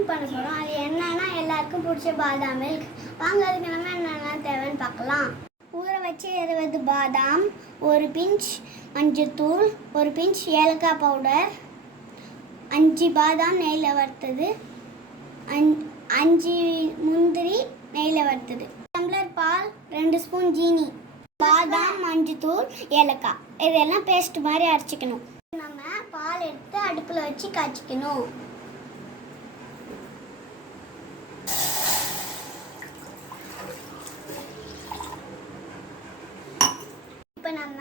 Drink பண்ண போகிறோம். அது என்னன்னா எல்லாருக்கும் பிடிச்ச பாதாம் மில்க். வாங்க அதுக்கு நம்ம என்னென்ன தேவைன்னு பார்க்கலாம். ஊற வச்சு 20 பாதாம், ஒரு பிஞ்ச் மஞ்சத்தூள், ஒரு பிஞ்ச் ஏலக்காய் பவுடர், 5 பாதாம் நெய்யில் வறுத்தது, 5 முந்திரி நெய்யில் வறுத்தது, டம்ளர் பால், 2 ஸ்பூன் ஜீனி, பாதாம், மஞ்சத்தூள், ஏலக்காய் இதெல்லாம் பேஸ்ட் மாதிரி அரைச்சிக்கணும். நம்ம பால் எடுத்து அடுப்பில் வச்சு காய்ச்சிக்கணும். இப்போ நம்ம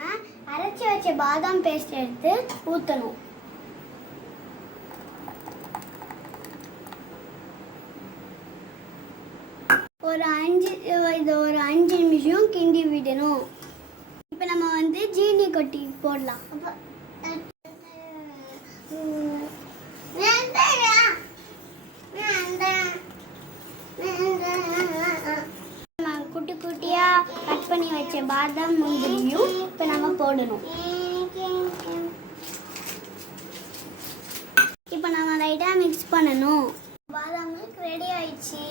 அரைச்சி வச்ச பாதாம் பேஸ்ட் எடுத்து ஊற்றணும். ஒரு 5 நிமிஷம் கிண்டி விடணும். இப்போ நம்ம ஜீனி கொட்டி போடலாம். குட்டி குட்டியாக கட் பண்ணி வச்ச பாதாம் முந்திரியும் இப்போ நம்ம போடணும். இப்போ நம்ம லைட்டாக மிக்ஸ் பண்ணணும். பாதாம் மில்க் ரெடி ஆயிடுச்சு.